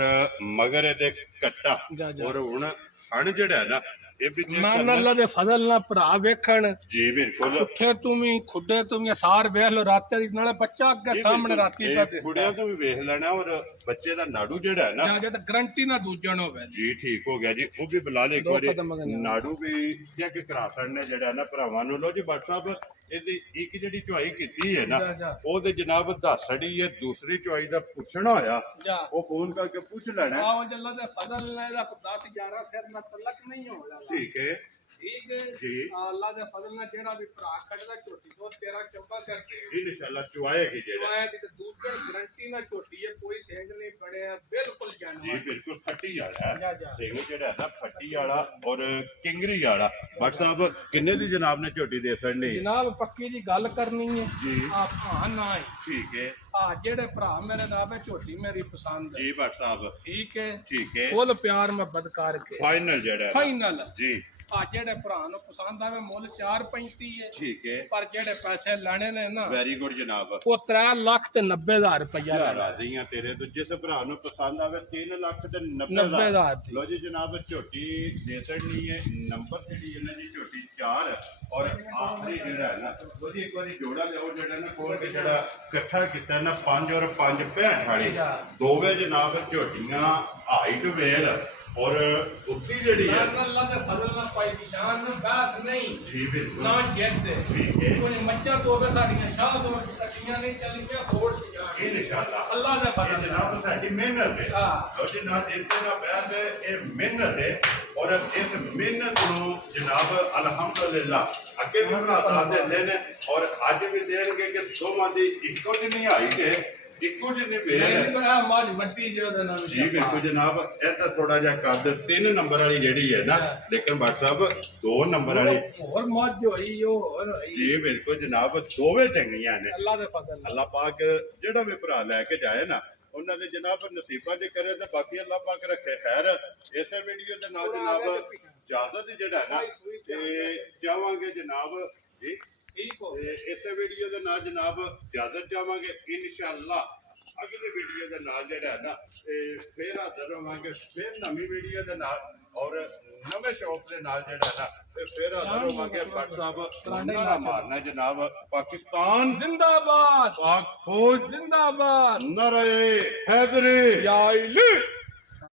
ਮਗਰ ਇਹਦੇ ਕੱਟਾ ਜਾ, ਜਾ। ਔਰ ਹੁਣ ਹਣ ਜਿਹੜਾ ਹੈ ਨਾ ਇਹ ਵੀ ਜੇ ਮੈਂ ਕਰਨਾ- ਅੱਲਾ ਦੇ ਫਜ਼ਲ ਨਾਲ ਭਰਾ ਵੇਖਣ ਜੀ ਬਿਲਕੁਲ ਉੱਠੇ ਤੂੰ ਵੀ ਖੁੱਡੇ ਤੂੰ ਵੀ ਸਾਰ ਵੇਖ ਲੋ ਰਾਤੇ ਦੀ ਨਾਲੇ ਬੱਚਾ ਅੱਗੇ ਸਾਹਮਣੇ ਰਾਤੀ ਦਾ ਕੁੜੀਆਂ ਤੋਂ ਵੀ ਵੇਖ ਲੈਣਾ ਔਰ ਬੱਚੇ ਦਾ ਨਾੜੂ ਜਿਹੜਾ ਹੈ ਨਾ ਜਾਂ ਜਦ ਗਰੰਟੀ ਨਾ ਦੂਜਣ ਹੋਵੇ ਜੀ ਠੀਕ ਹੋ ਗਿਆ ਜੀ ਉਹ ਵੀ ਬਲਾਲ ਇੱਕ ਦੋ ਵਾਰੀ ਕਦਮ ਅਗਲੇ। ਨਾੜੂ ਵੀ ਚੈੱਕ ਕਰਾ ਸਕਦੇ ਜਿਹੜਾ ਨਾ ਭਰਾਵਾਂ ਨੂੰ ਲੋ ਜੀ ਬਾਟ ਸਾਹਿਬ ਇਹਦੀ ਇੱਕ ਜਿਹੜੀ ਚੁਆਈ ਕੀਤੀ ਹੈ ਨਾ ਜਾ, ਜਾ। ਉਹਦੇ ਜਨਾਬ ਦੱਸੜੀ ਹੈ ਦੂਸਰੀ ਚੁਆਈ ਦਾ ਪੁੱਛਣਾ ਹੋਇਆ ਜਾ ਉਹ ਫੋਨ ਕਰਕੇ ਪੁੱਛ ਲੈਣਾ ਆਓ ਜੱਲਾ ਦੇ ਫਜ਼ਲ ਨਾਲ ਇਹਦਾ 10-11 ਸਿਰ ਨਾਲ ਤਲਕ ਨਹੀਂ ਹੋਣਾ ਠੀਕ ਹੈ ਠੀਕ ਹੈ ਜੀ। ਅੱਲਾ ਦੇ ਫਜ਼ਲ ਨਾਲ ਜਿਹੜਾ ਵੀ ਭਰਾ ਕੱਢਦਾ ਝੋਟੀ ਤੋਂ 13-14 ਸਿਰ ਦੇ ਇਨਸ਼ਾਅੱਲਾ ਚੁਆਏਗੀ ਜਿਹੜਾ ਚੁਆਇਆ ਦੀ ਤੇ ਦੂਸਰੇ ਗਰੰਟੀ ਨਾਲ ਝੋਟੀ ਹੈ ਕੋਈ ਸਿੰਗ ਨਹੀਂ ਬਣਿਆ ਬਿਲਕੁਲ ਜੀ ਜਾਨਵਰ ਬਿਲਕੁਲ ਫੱਟੀ ਵਾਲਾ ਜਾ, ਜਾ। ਸਿੰਘ ਜਿਹੜਾ ਹੈ ਨਾ ਫੱਟੀ ਵਾਲਾ ਔਰ ਕਿੰਗਰੀ ਵਾਲਾ ਬਟ ਸਾਹਿਬ ਕਿੰਨੇ ਦੀ ਜਨਾਬ ਨੇ ਝੋਟੀ ਦੇ ਸਕਣੀ ਜਨਾਬ ਪੱਕੀ ਦੀ ਗੱਲ ਕਰਨੀ ਹੈ ਜੀ ਆ ਭਾਂ ਨਾ ਹੀ ਠੀਕ ਹੈ ਆ ਜਿਹੜੇ ਭਰਾ ਮੇਰੇ ਨਾਲ ਹੈ ਝੋਟੀ ਮੇਰੀ ਪਸੰਦ ਹੈ ਜੀ ਬਟ ਸਾਹਿਬ ਠੀਕ ਹੈ ਠੀਕ ਹੈ ਫੁੱਲ ਪਿਆਰ ਮੁਹੱਬਤ ਕਰਕੇ ਫਾਈਨਲ ਜਿਹੜਾ ਹੈ ਨਾ। ਫਾਈਨਲ ਜੀ ਆ ਜਿਹੜੇ ਭਰਾ ਨੂੰ ਪਸੰਦ ਆਵੇ ਮੁੱਲ 4.35 ਹੈ ਠੀਕ ਹੈ ਪਰ ਜਿਹੜੇ ਪੈਸੇ ਲੈਣੇ ਨੇ ਨਾ ਵੈਰੀ ਗੁੱਡ ਜਨਾਬ ਉਹ 3,90,000 ਰੁਪਇਆ ਯਾਰ ਰਾਜ਼ੀ ਆ ਤੇਰੇ ਤੋਂ ਜਿਸ ਭਰਾ ਨੂੰ ਪਸੰਦ ਆਵੇ 3,90,000 90,000 ਦੀ। ਲੋ ਜੀ ਜਨਾਬ ਝੋਟੀ ਦੇ ਸਕਣੀ ਹੈ ਨੰਬਰ ਜਿਹੜੀ ਇਹਨਾਂ ਦੀ ਝੋਟੀ 4 ਔਰ ਆਖਰੀ ਜਿਹੜਾ ਹੈ ਨਾ ਉਹਦੀ ਇੱਕ ਵਾਰੀ ਜੋੜਾ ਲਿਆਓ ਜਿਹੜਾ ਨਾ ਕੋਲ ਕੇ ਜਿਹੜਾ ਇਕੱਠਾ ਕੀਤਾ ਨਾ 5 ਔਰ 5 65 ਵਾਲੀ ਦੋਵੇਂ ਜਨਾਬ ਝੋਟੀਆਂ ਹਾਈਟ ਵੇਲ ਔਰ ਉੱਥੀ ਜਿਹੜੀ ਹੈ ਅੱਲਾ ਦੇ ਫਜ਼ਲ ਨਾਲ ਪਾਈ ਦੀ ਸ਼ਾਨ ਨਾ ਬਸ ਨਹੀਂ ਜੀ ਬਿਲਕੁਲ ਨਾ ਜਿੱਤ ਠੀਕ ਹੈ ਕੋਈ ਮੱਝਾਂ ਤੋਂ ਸਾਡੀਆਂ ਸ਼ਾਹ ਤੋਂ ਕੱਟੀਆਂ ਨਹੀਂ ਚੱਲੀਆਂ ਫੋੜ ਸੀ ਜਾ ਇਨਸ਼ਾਅੱਲਾ ਅੱਲਾ ਦਾ ਇਹ ਫਜ਼ਲ ਜਨਾਬ ਸਾਡੀ ਮਿਹਨਤ ਹੈ ਹਾਂ। ਉਹਦੇ ਨਾਲ ਇੱਥੇ ਦਾ ਬੈਠ ਹੈ ਇਹ ਮਿਹਨਤ ਹੈ ਔਰ ਇਸ ਮਿਹਨਤ ਨੂੰ ਜਨਾਬ ਅਲਹਮਦੁਲਿਲਾ ਅੱਗੇ ਵੀ ਭਰਾ ਦੱਸ ਦਿੰਦੇ ਨੇ ਔਰ ਅੱਜ ਵੀ ਦੇਣਗੇ ਕਿ ਦੋਵਾਂ ਦੀ ਇੱਕੋ ਜਿਹੀ ਹਾਈਟ ਹੈ ਇੱਕੋ ਜਿਹੇ ਇਹ ਵੇਲ ਨਹੀਂ ਪਤਾ ਮੱਝ ਵੱਟੀ ਜਿਹਦੇ ਨਾਲ ਜੀ ਬਿਲਕੁਲ ਜਨਾਬ ਇਹ ਤਾਂ ਥੋੜਾ ਜਿਹਾ ਕੱਦ 3 ਨੰਬਰ ਵਾਲੀ ਜਿਹੜੀ ਹੈ ਨਾ ਲੇਕਿਨ ਬਾਟ ਸਾਹਿਬ 2 ਨੰਬਰ ਵਾਲੀ ਹੋਰ ਮੱਝ ਹੋਈ ਉਹ ਹੋਰ ਹੋਈ ਜੀ ਬਿਲਕੁਲ ਜਨਾਬ ਦੋਵੇਂ ਚੰਗੀਆਂ ਨੇ ਅੱਲਾ ਦੇ ਫਜ਼ਲ ਅੱਲਾਹ ਪਾਕ ਜਿਹੜਾ ਵੀ ਭਰਾ ਲੈ ਕੇ ਜਾਏ ਨਾ ਉਹਨਾਂ ਦੇ ਜਨਾਬ ਨਸੀਬਾਂ ਦੇ ਕਰੇ ਤੇ ਬਾਕੀ ਅੱਲਾਹ ਪਾਕ ਰੱਖੇ ਖੈਰ ਇਸੇ ਵੀਡੀਓ ਦੇ ਨਾਲ ਜਨਾਬ ਇਜਾਜ਼ਤ ਜਿਹੜਾ ਨਾ ਤੇ ਚਾਹਾਂਗੇ ਜਨਾਬ ਜੀ ਠੀਕ ਹੋ ਤੇ ਇਸੇ ਵੀਡੀਓ ਦੇ ਨਾਲ ਜਨਾਬ ਇਜਾਜ਼ਤ ਚਾਹਾਂਗੇ ਇਨਸ਼ਾਅੱਲਾ ਅਗਲੀ ਵੀਡੀਓ ਦੇ ਨਾਲ ਜਿਹੜਾ ਨਾ ਤੇ ਫੇਰ ਹਾਜ਼ਰ ਹੋਵਾਂਗੇ ਫੇਰ ਨਵੀਂ ਵੀਡੀਓ ਦੇ ਨਾਲ ਔਰ ਨਵੇਂ ਸ਼ੌਕ ਦੇ ਨਾਲ ਜਿਹੜਾ ਨਾ ਤੇ ਫੇਰ ਹਾਜ਼ਰ ਹੋਵਾਂਗੇ ਭੱਟ ਸਾਹਿਬ ਨਾਰਾ ਮਾਰਨਾ ਜਨਾਬ ਪਾਕਿਸਤਾਨ जिंदाबाद पाक फौज जिंदाबाद नारे हैदरी या इली